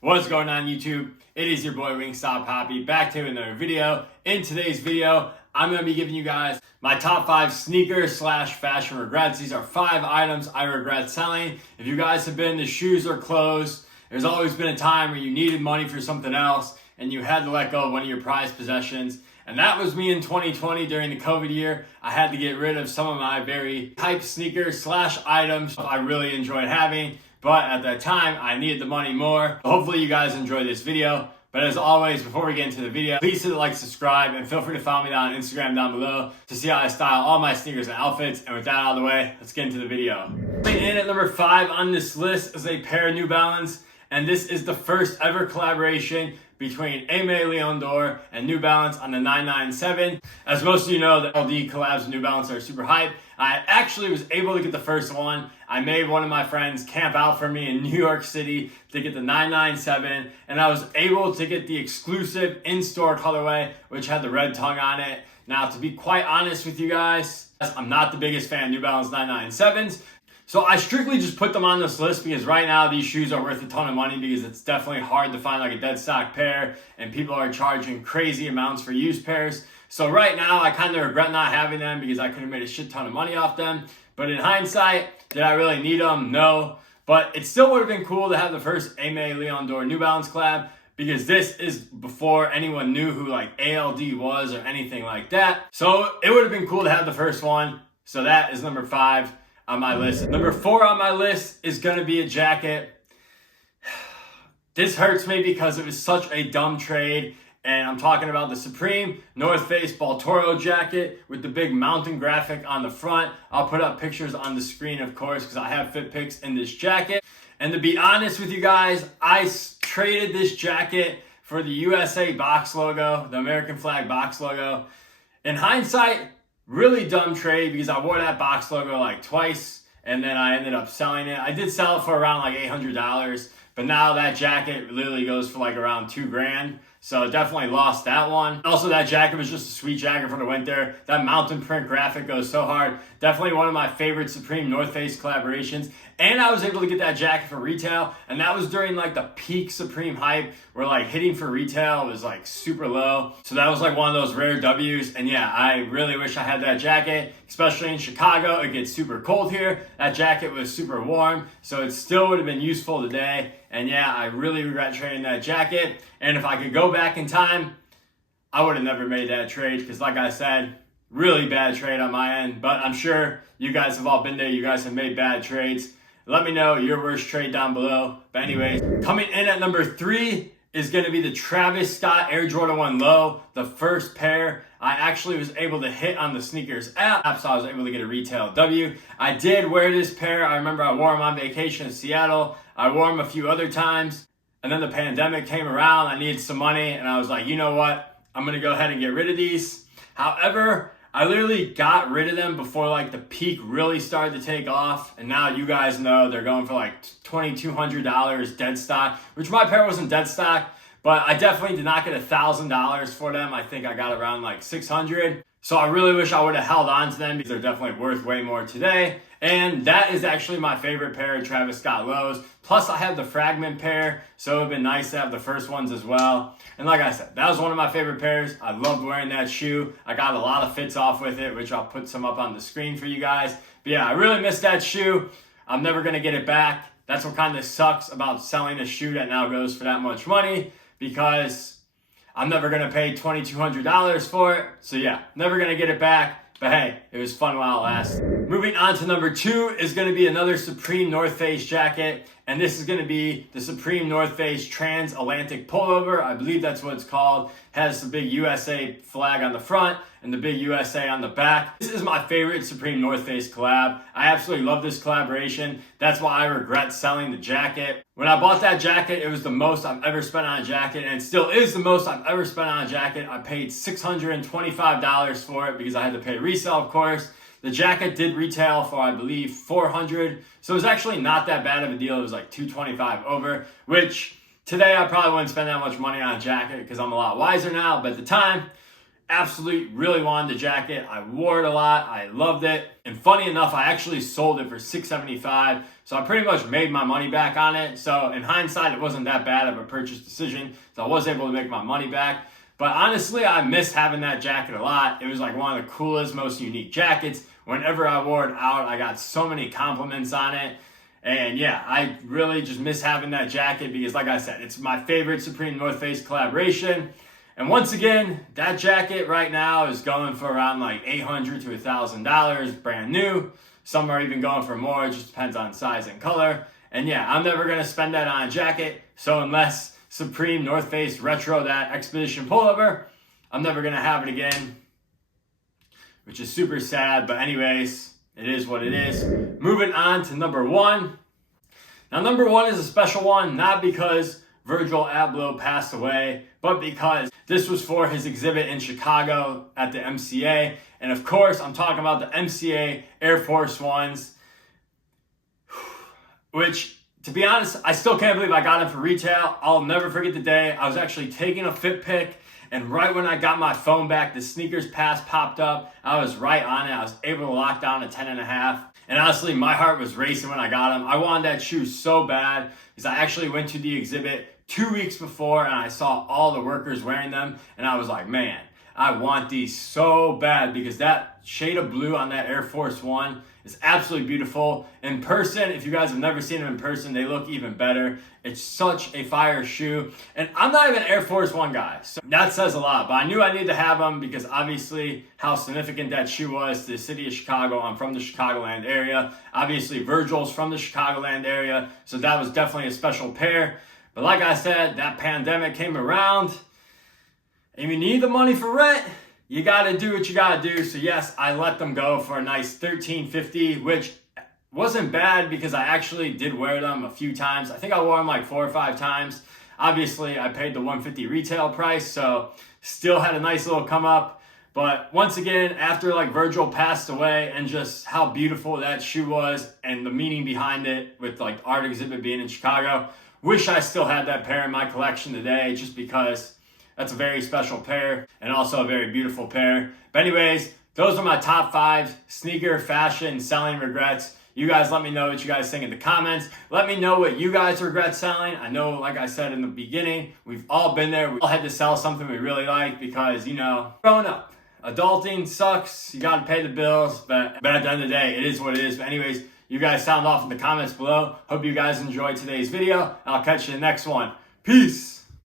What's going on YouTube? It is your boy Wingstop Happy back to another video. In today's video, I'm going to be giving you guys my top 5 sneakers slash fashion regrets. These are 5 items I regret selling. If you guys have been into shoes or clothes, there's always been a time where you needed money for something else and you had to let go of one of your prized possessions. And that was me in 2020 during the COVID year. I had to get rid of some of my very hype sneakers slash items I really enjoyed having. But at that time, I needed the money more. Hopefully you guys enjoyed this video. But as always, before we get into the video, please hit the like, subscribe, and feel free to follow me on Instagram down below to see how I style all my sneakers and outfits. And with that out of the way, let's get into the video. Coming in at number 5 on this list is a pair of New Balance. And this is the first ever collaboration between aimeleondore and New Balance on the 997. As most of you know, the LD collabs with New Balance are super hype. I actually was able to get the first one. I made one of my friends camp out for me in New York City to get the 997, and I was able to get the exclusive in-store colorway, which had the red tongue on it. Now, to be quite honest with you guys, I'm not the biggest fan of New Balance 997s. So I strictly just put them on this list because right now these shoes are worth a ton of money because it's definitely hard to find like a dead stock pair and people are charging crazy amounts for used pairs. So right now I kind of regret not having them because I could have made a shit ton of money off them. But in hindsight, did I really need them? No. But it still would have been cool to have the first aimeleondore New Balance collab because this is before anyone knew who like ALD was or anything like that. So it would have been cool to have the first one. So that is number 5 on my list. Number 4 on my list is gonna be a jacket. This hurts me because it was such a dumb trade, and I'm talking about the Supreme North Face Baltoro jacket with the big mountain graphic on the front. I'll put up pictures on the screen, of course, because I have fit pics in this jacket. And to be honest with you guys, I traded this jacket for the USA box logo, the American flag box logo. In hindsight, really dumb trade because I wore that box logo like twice and then I ended up selling it. I did sell it for around like $800, but now that jacket literally goes for like around $2,000. So definitely lost that one. Also, that jacket was just a sweet jacket for the winter. That mountain print graphic goes so hard. Definitely one of my favorite Supreme North Face collaborations. And I was able to get that jacket for retail. And that was during like the peak Supreme hype where like hitting for retail was like super low. So that was like one of those rare W's. And yeah, I really wish I had that jacket, especially in Chicago. It gets super cold here. That jacket was super warm. So it still would have been useful today. And yeah, I really regret trading that jacket. And if I could go back in time, I would have never made that trade because like I said, really bad trade on my end. But I'm sure you guys have all been there. You guys have made bad trades. Let me know your worst trade down below. But anyways, coming in at number 3 is going to be the Travis Scott Air Jordan 1 Low, the first pair. I actually was able to hit on the sneakers app, so I was able to get a retail W. I did wear this pair. I remember I wore them on vacation in Seattle. I wore them a few other times. And then the pandemic came around. I needed some money. And I was like, you know what? I'm going to go ahead and get rid of these. However, I literally got rid of them before like the peak really started to take off. And now you guys know they're going for like $2,200 dead stock, which my pair wasn't dead stock, but I definitely did not get $1,000 for them. I think I got around like $600. So I really wish I would have held on to them because they're definitely worth way more today. And that is actually my favorite pair of Travis Scott lows. Plus I have the fragment pair, so it would have been nice to have the first ones as well. And like I said, that was one of my favorite pairs. I loved wearing that shoe. I got a lot of fits off with it, which I'll put some up on the screen for you guys. But yeah, I really missed that shoe. I'm never gonna get it back. That's what kind of sucks about selling a shoe that now goes for that much money because I'm never gonna pay $2,200 for it. So yeah, never gonna get it back. But hey, it was fun while it lasted. Moving on to number 2 is going to be another Supreme North Face jacket. And this is going to be the Supreme North Face Transatlantic Pullover. I believe that's what it's called. Has the big USA flag on the front and the big USA on the back. This is my favorite Supreme North Face collab. I absolutely love this collaboration. That's why I regret selling the jacket. When I bought that jacket, it was the most I've ever spent on a jacket, and it still is the most I've ever spent on a jacket. I paid $625 for it because I had to pay resale, of course. The jacket did retail for, I believe, $400. So it was actually not that bad of a deal. It was like $225 over, which today I probably wouldn't spend that much money on a jacket because I'm a lot wiser now. But at the time, absolutely really wanted the jacket. I wore it a lot. I loved it. And funny enough, I actually sold it for $675. So I pretty much made my money back on it. So in hindsight, it wasn't that bad of a purchase decision. So I was able to make my money back. But honestly, I missed having that jacket a lot. It was like one of the coolest, most unique jackets. Whenever I wore it out, I got so many compliments on it. And yeah, I really just miss having that jacket because like I said, it's my favorite Supreme North Face collaboration. And once again, that jacket right now is going for around like $800 to $1,000, brand new. Some are even going for more, it just depends on size and color. And yeah, I'm never gonna spend that on a jacket. So unless Supreme North Face Retro that Expedition pullover, I'm never gonna have it again, which is super sad. But anyways, it is what it is. Moving on to number one. Now number one is a special one, not because Virgil Abloh passed away, but because this was for his exhibit in Chicago at the MCA. And of course, I'm talking about the MCA Air Force Ones, which, to be honest, I still can't believe I got them for retail. I'll never forget the day I was actually taking a fit pic, and right when I got my phone back, the sneakers pass popped up. I was right on it. I was able to lock down a 10.5. And honestly, my heart was racing when I got them. I wanted that shoe so bad because I actually went to the exhibit 2 weeks before and I saw all the workers wearing them. And I was like, man, I want these so bad because that shade of blue on that Air Force One is absolutely beautiful. In person, if you guys have never seen them in person, they look even better. It's such a fire shoe. And I'm not even an Air Force One guy, so that says a lot. But I knew I needed to have them because obviously how significant that shoe was to the city of Chicago. I'm from the Chicagoland area. Obviously Virgil's from the Chicagoland area, so that was definitely a special pair. But like I said, that pandemic came around. And you need the money for rent, you gotta do what you gotta do. So yes, I let them go for a nice $13.50, which wasn't bad because I actually did wear them a few times. I think I wore them like 4 or 5 times. Obviously, I paid the $150 retail price, so still had a nice little come up. But once again, after like Virgil passed away and just how beautiful that shoe was and the meaning behind it with like art exhibit being in Chicago, wish I still had that pair in my collection today just because that's a very special pair and also a very beautiful pair. But anyways, those are my top 5 sneaker fashion selling regrets. You guys let me know what you guys think in the comments. Let me know what you guys regret selling. I know, like I said in the beginning, we've all been there. We all had to sell something we really like because, you know, growing up, adulting sucks. You got to pay the bills. But at the end of the day, it is what it is. But anyways, you guys sound off in the comments below. Hope you guys enjoyed today's video. I'll catch you in the next one. Peace.